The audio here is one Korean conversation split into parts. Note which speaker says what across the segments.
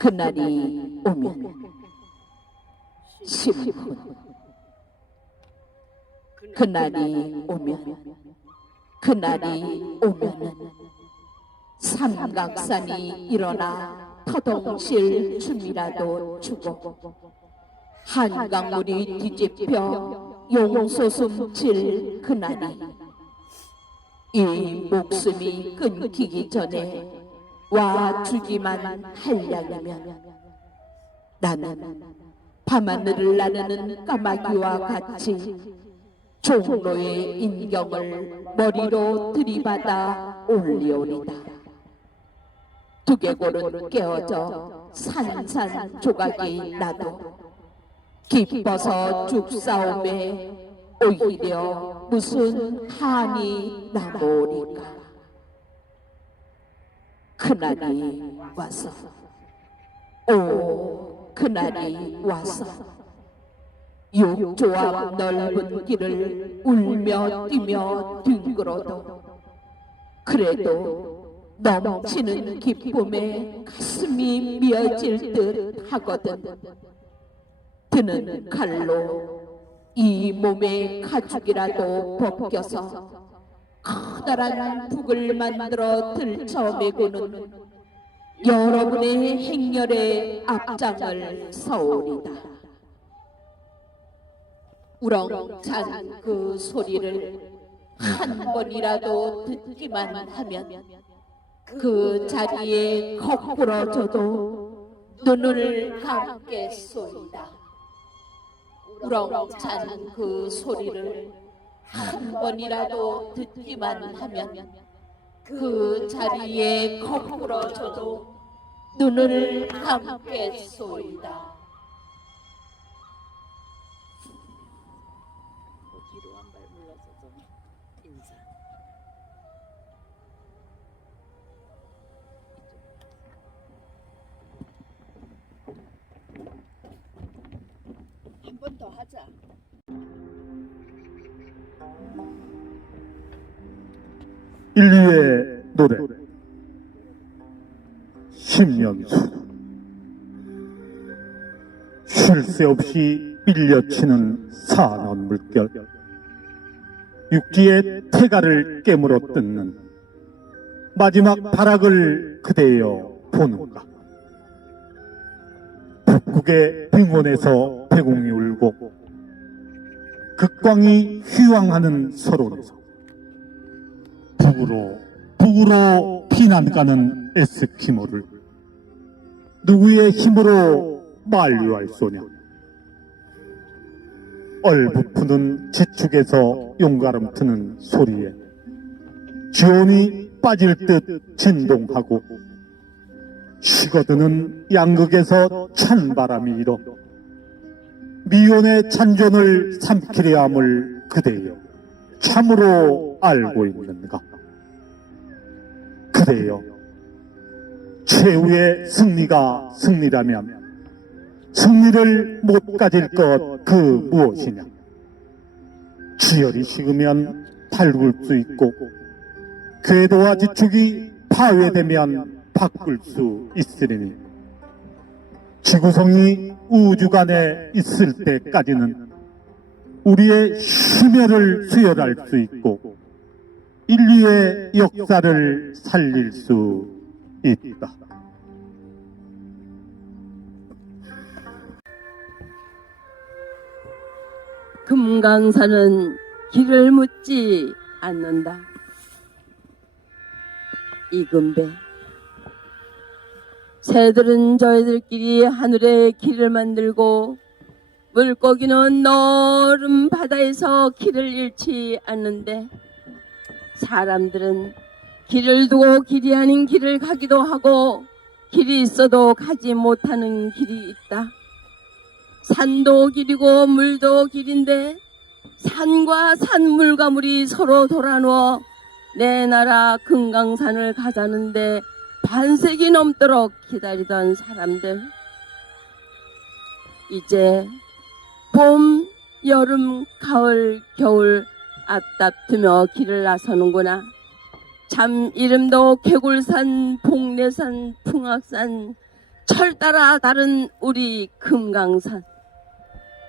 Speaker 1: 그날이 오면 심훈 그날이 오면 그날이 오면은 삼각산이 일어나 터동실 춤이라도 추고 한강물이 뒤집혀 용소숨 칠 그날이 이 목숨이 끊기기 전에 와 주기만 하려면 나는 밤하늘을 나르는 까마귀와 같이 종로의 인경을 머리로 들이받아 올리오리다. 두개골은 깨어져 산산 조각이 나도 기뻐서 죽사오매 오히려 무슨 한이 나오리까 그날이 와서. 오 그날이 와서. 육조합 넓은 길을 울며 뛰며 뒹굴어도 그래도 넘치는 기쁨에 가슴이 미어질 듯 하거든. 드는 칼로 이 몸의 가죽이라도 벗겨서 커다란 북을 만들어 들쳐매고는 여러분의 행렬의 앞장을 서오리다. 우렁찬 그 소리를 한 번이라도 듣기만 하면 그 자리에 거꾸러져도 눈을 감겠소이다. 우렁찬 그 소리를 한 번이라도 듣기만 하면 그 자리에 거꾸러져도 눈을 감겠소이다.
Speaker 2: 뒤로 한 발 물러서서 인사. 한 번 더 하자.
Speaker 3: 인류의 노래. 신명수. 쉴 새 없이 밀려치는 산원 물결. 육지의 태가를 깨물어 뜯는 마지막 발악을 그대여 보는가? 북극의 빙원에서 대공이 울고 극광이 휘황하는 서론에서 북으로 북으로 피난 가는 에스키모를 누구의 힘으로 만류할 소냐? 얼부푸는 지축에서 용가름 트는 소리에 지온이 빠질 듯 진동하고 식어드는 양극에서 찬 바람이 일어 미온의 찬존을 삼키려 함을 그대여 참으로 알고 있는가? 그대여, 최후의 승리가 승리라면 승리를 못 가질 것 그 무엇이냐? 지열이 식으면 탈굴 수 있고 궤도와 지축이 파괴되면 바꿀 수 있으리니 지구성이 우주간에 있을 때까지는 우리의 심혈을 수혈할 수 있고 인류의 역사를 살릴 수 있다.
Speaker 4: 금강산은 길을 묻지 않는다. 이금배 새들은 저희들끼리 하늘에 길을 만들고 물고기는 넓은 바다에서 길을 잃지 않는데 사람들은 길을 두고 길이 아닌 길을 가기도 하고 길이 있어도 가지 못하는 길이 있다. 산도 길이고 물도 길인데 산과 산물과 물이 서로 돌아누워 내 나라 금강산을 가자는데 반세기 넘도록 기다리던 사람들 이제 봄, 여름, 가을, 겨울 앞다투며 길을 나서는구나. 참 이름도 개굴산, 복례산, 풍악산, 철 따라 다른 우리 금강산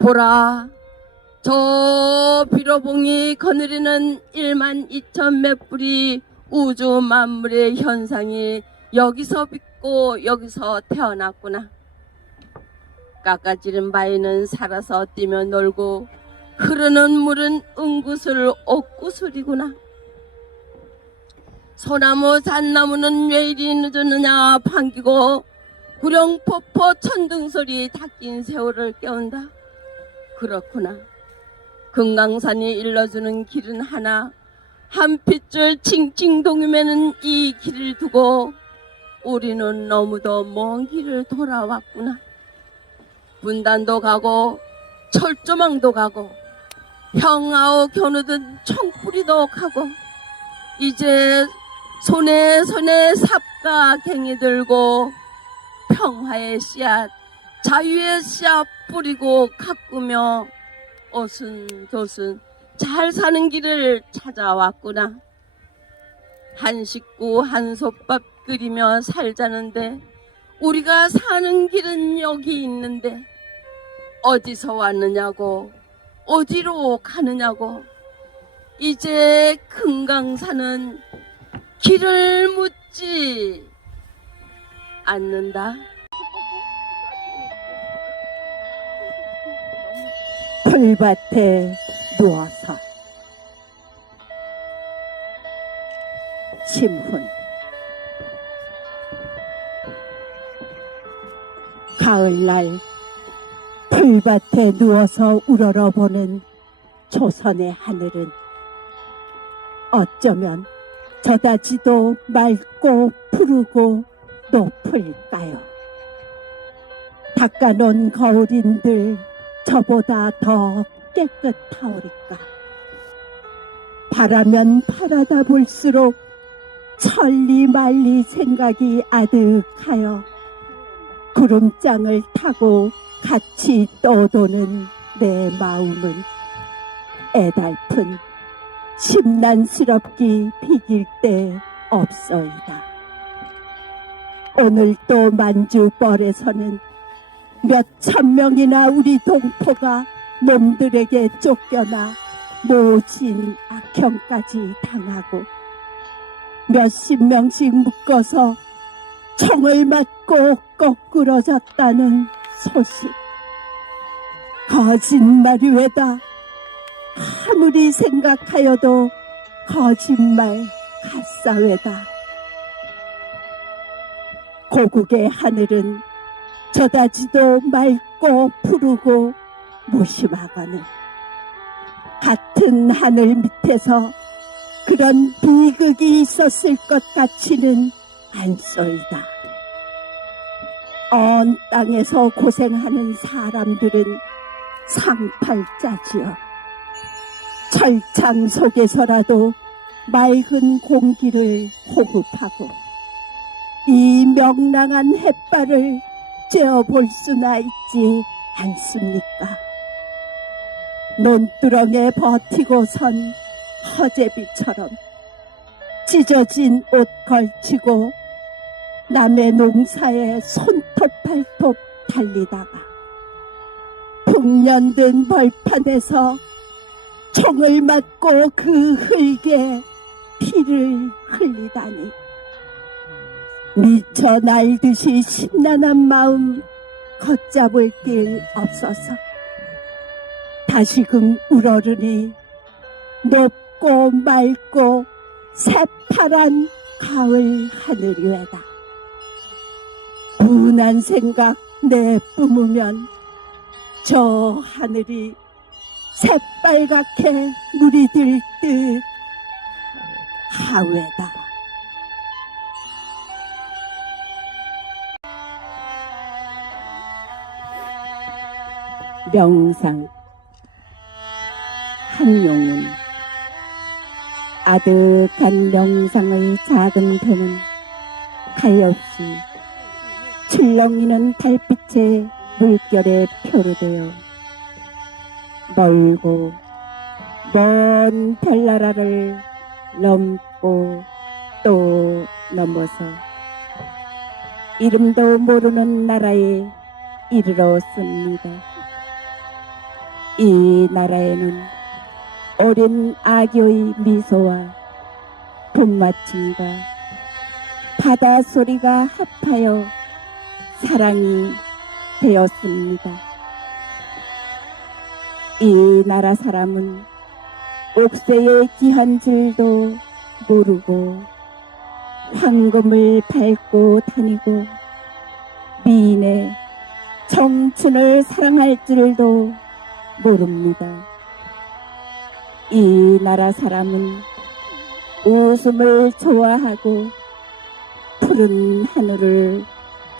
Speaker 4: 보라 저 비로봉이 거느리는 1만 2천 몇 불이 우주 만물의 현상이 여기서 빛고 여기서 태어났구나 깎아지른 바위는 살아서 뛰며 놀고 흐르는 물은 은구슬 옥구슬이구나 소나무 잣나무는 왜 이리 늦었느냐 반기고 구령포포 천둥소리 닦인 새우를 깨운다. 그렇구나. 금강산이 일러주는 길은 하나 한 핏줄 칭칭동임에는 이 길을 두고 우리는 너무도 먼 길을 돌아왔구나. 분단도 가고 철조망도 가고 평화오 겨누듯 총뿌리도 가고 이제 손에 손에 삽과 갱이 들고 평화의 씨앗, 자유의 씨앗 뿌리고 가꾸며 오순도순 잘 사는 길을 찾아왔구나. 한 식구 한 솥밥 끓이며 살자는데 우리가 사는 길은 여기 있는데 어디서 왔느냐고 어디로 가느냐고 이제 금강산은 길을 묻지 않는다.
Speaker 5: 풀밭에 누워서 침훈 가을날 풀밭에 누워서 우러러보는 조선의 하늘은 어쩌면 저다지도 맑고 푸르고 높을까요? 닦아놓은 거울인들 저보다 더 깨끗하오리까. 바라면 바라다 볼수록 천리 말리 생각이 아득하여 구름장을 타고 같이 떠도는 내 마음은 애달픈 심란스럽기 비길 데 없소이다. 오늘 또 만주벌에서는 몇 천 명이나 우리 동포가 놈들에게 쫓겨나 모진 악형까지 당하고 몇십 명씩 묶어서 총을 맞고 거꾸러졌다는 소식. 거짓말이 왜다. 아무리 생각하여도 거짓말 갓사외다. 고국의 하늘은 저다지도 맑고 푸르고 무심하거늘 같은 하늘 밑에서 그런 비극이 있었을 것 같지는 않소이다. 언 땅에서 고생하는 사람들은 상팔자지요. 철창 속에서라도 맑은 공기를 호흡하고 이 명랑한 햇발을 쬐어볼 수나 있지 않습니까? 논두렁에 버티고 선 허제비처럼 찢어진 옷 걸치고 남의 농사에 손 톱 발톱 달리다가 풍년든 벌판에서 총을 맞고 그 흙에 피를 흘리다니. 미쳐 날듯이 심란한 마음 걷잡을 길 없어서 다시금 우러르니 높고 맑고 새파란 가을 하늘이 외다 분한 생각 내뿜으면 저 하늘이 새빨갛게 물이 들 듯 하외다. 명상 한용운 아득한 명상의 작은 배는 가엾이 출렁이는 달빛에 물결에 표류되어 멀고 먼 별나라를 넘고 또 넘어서 이름도 모르는 나라에 이르렀습니다. 이 나라에는 어린 아기의 미소와 봄마침과 바다 소리가 합하여 사랑이 되었습니다. 이 나라 사람은 옥새의 귀한 줄도 모르고 황금을 밟고 다니고 미인의 청춘을 사랑할 줄도 모릅니다. 이 나라 사람은 웃음을 좋아하고 푸른 하늘을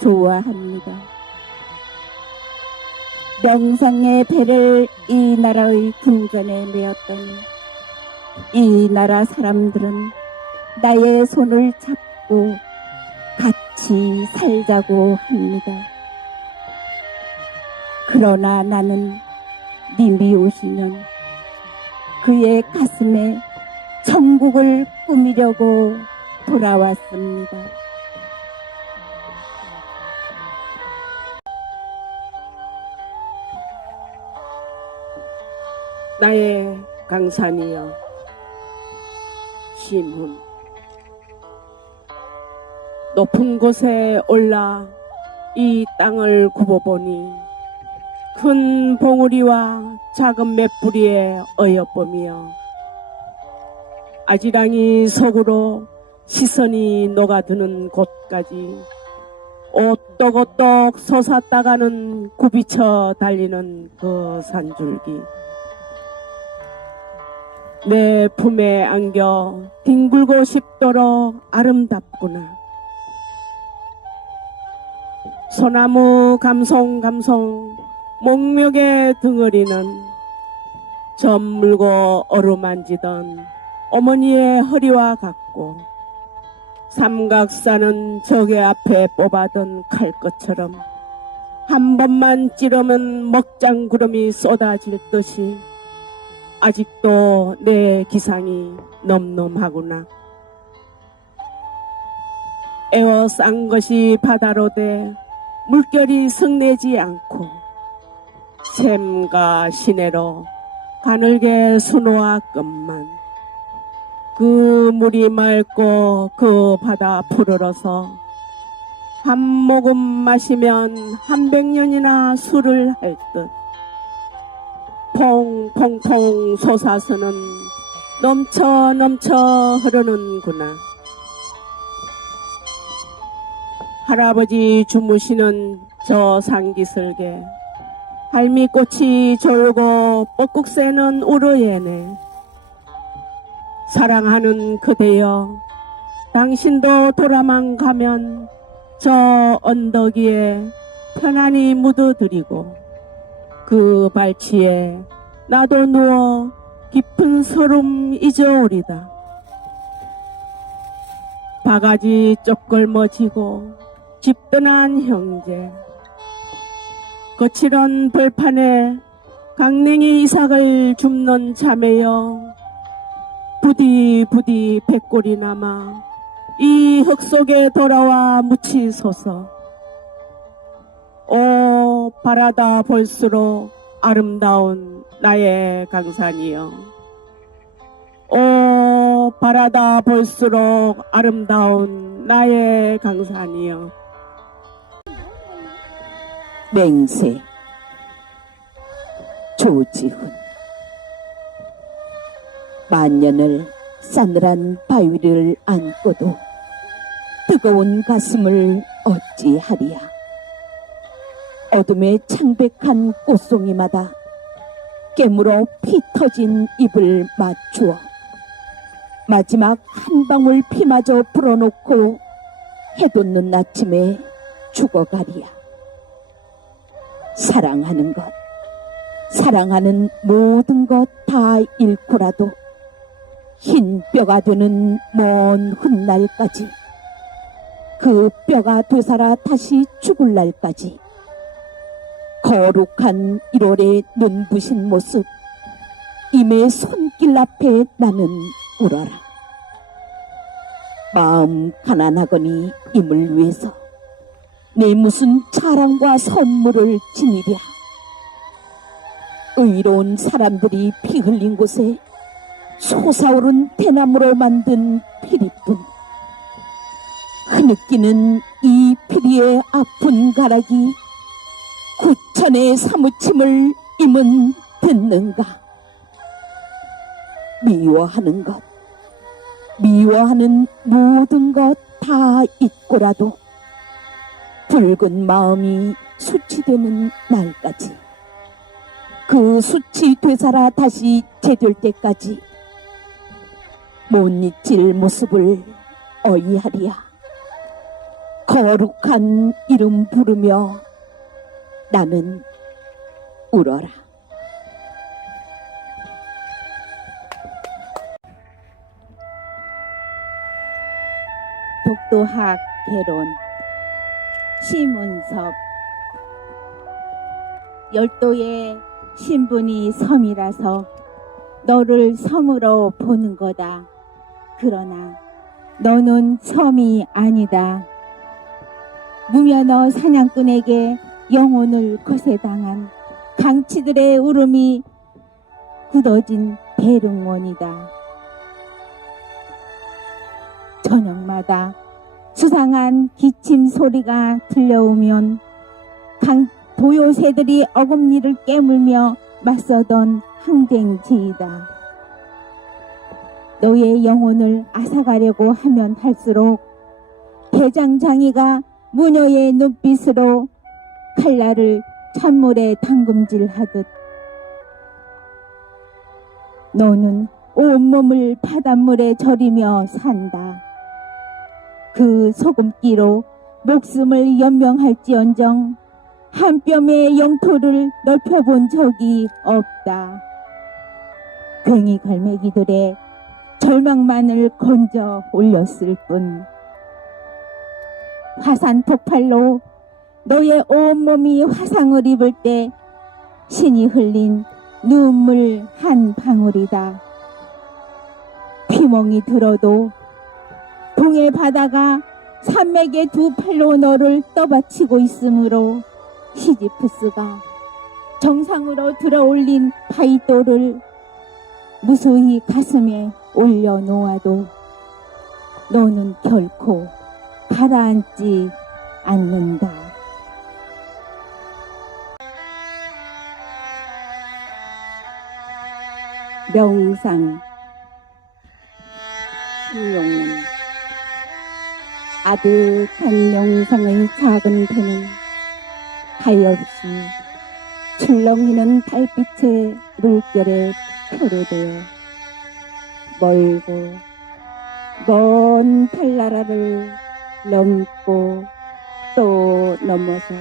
Speaker 5: 좋아합니다. 명상의 배를 이 나라의 궁전에 메었더니 이 나라 사람들은 나의 손을 잡고 같이 살자고 합니다. 그러나 나는 님이 오시면 그의 가슴에 천국을 꾸미려고 돌아왔습니다.
Speaker 6: 나의 강산이여 심훈 높은 곳에 올라 이 땅을 굽어보니 큰 봉우리와 작은 맷뿌리에 어여보며 아지랑이 속으로 시선이 녹아드는 곳까지 오똑오똑 솟았다가는 굽이쳐 달리는 그 산줄기 내 품에 안겨 뒹굴고 싶도록 아름답구나. 소나무 감송 감송 목묘의 덩어리는 젖 물고 어루만지던 어머니의 허리와 같고 삼각산은 적의 앞에 뽑아둔 칼것처럼 한 번만 찌르면 먹장 구름이 쏟아질 듯이 아직도 내 기상이 넘넘하구나. 에워싼 것이 바다로 돼 물결이 성내지 않고 샘과 시내로 가늘게 수놓아 끝만 그 물이 맑고 그 바다 푸르러서 한 모금 마시면 한 백년이나 술을 할 듯 퐁퐁퐁 솟아서는 넘쳐 넘쳐 흐르는구나. 할아버지 주무시는 저 상기슬개 할미꽃이 졸고 뻐꾹 새는 우르예네 사랑하는 그대여 당신도 돌아만 가면 저 언덕 위에 편안히 묻어드리고 그 발치에 나도 누워 깊은 서름 잊어오리다. 바가지 쪽걸머지고 집 떠난 형제. 거칠은 벌판에 강냉이 이삭을 줍는 자매여 부디 부디 백골이 남아 이 흙 속에 돌아와 묻히소서. 오 바라다 볼수록 아름다운 나의 강산이여. 오 바라다 볼수록 아름다운 나의 강산이여.
Speaker 5: 맹세 조지훈. 만년을 싸늘한 바위를 안고도 뜨거운 가슴을 어찌하리야 어둠의 창백한 꽃송이마다 깨물어 피 터진 입을 맞추어 마지막 한 방울 피마저 불어놓고 해돋는 아침에 죽어가리야. 사랑하는 것 사랑하는 모든 것 다 잃고라도 흰 뼈가 되는 먼 훗날까지 그 뼈가 되살아 다시 죽을 날까지 거룩한 1월의 눈부신 모습 임의 손길 앞에 나는 울어라 마음 가난하거니 임을 위해서
Speaker 1: 내 무슨 자랑과 선물을 지니랴. 의로운 사람들이 피 흘린 곳에 솟아오른 대나무로 만든 피리뿐. 흐느끼는 이 피리의 아픈 가락이 구천의 사무침을 임은 듣는가. 미워하는 것, 미워하는 모든 것 다 잊고라도 붉은 마음이 수치되는 날까지 그 수치 되살아 다시 제될 때까지 못 잊힐 모습을 어이하리야 거룩한 이름 부르며 나는 울어라
Speaker 5: 독도학 개론 시문섭 열도의 신분이 섬이라서 너를 섬으로 보는 거다. 그러나 너는 섬이 아니다. 무면허 사냥꾼에게 영혼을 거세당한 강치들의 울음이 굳어진 대릉원이다. 저녁마다 수상한 기침 소리가 들려오면 강 도요새들이 어금니를 깨물며 맞서던 항쟁지이다. 너의 영혼을 앗아가려고 하면 할수록 대장장이가 무녀의 눈빛으로 칼날을 찬물에 담금질하듯 너는 온몸을 바닷물에 절이며 산다. 그 소금기로 목숨을 연명할지언정 한 뼘의 영토를 넓혀본 적이 없다. 괭이 갈매기들의 절망만을 건져 올렸을 뿐 화산 폭발로 너의 온몸이 화상을 입을 때 신이 흘린 눈물 한 방울이다. 피멍이 들어도 동해 바다가 산맥의 두 팔로 너를 떠받치고 있으므로 시지프스가 정상으로 들어올린 파이도를 무수히 가슴에 올려놓아도 너는 결코 가라앉지 않는다. 명상 신용문 아득한 영상의 작은 배는 하염없이 출렁이는 달빛의 물결에 표로되어 멀고 먼 달나라를 넘고 또 넘어서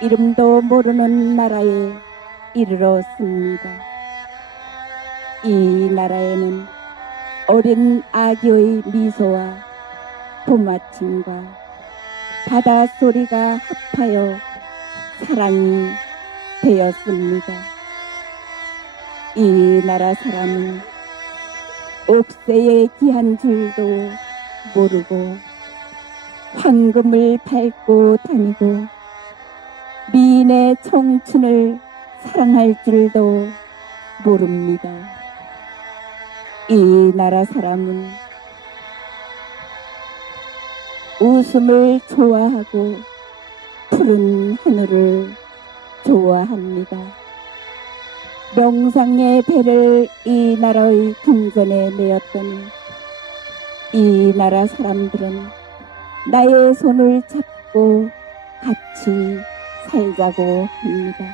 Speaker 5: 이름도 모르는 나라에 이르렀습니다. 이 나라에는 어린 아기의 미소와 봄아침과 바닷소리가 합하여 사랑이 되었습니다. 이 나라 사람은 옥새의 귀한 줄도 모르고 황금을 밟고 다니고 미인의 청춘을 사랑할 줄도 모릅니다. 이 나라 사람은 웃음을 좋아하고 푸른 하늘을 좋아합니다. 명상의 배를 이 나라의 궁전에 메었더니 이 나라 사람들은 나의 손을 잡고 같이 살자고 합니다.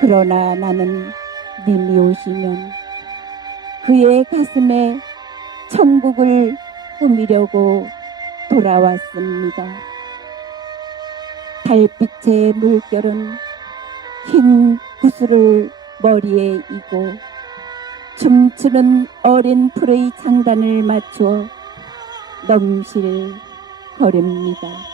Speaker 5: 그러나 나는 님이 오시면 그의 가슴에 천국을 꾸미려고 돌아왔습니다. 달빛의 물결은 흰 구슬을 머리에 이고 춤추는 어린 풀의 장단을 맞추어 넘실 거립니다.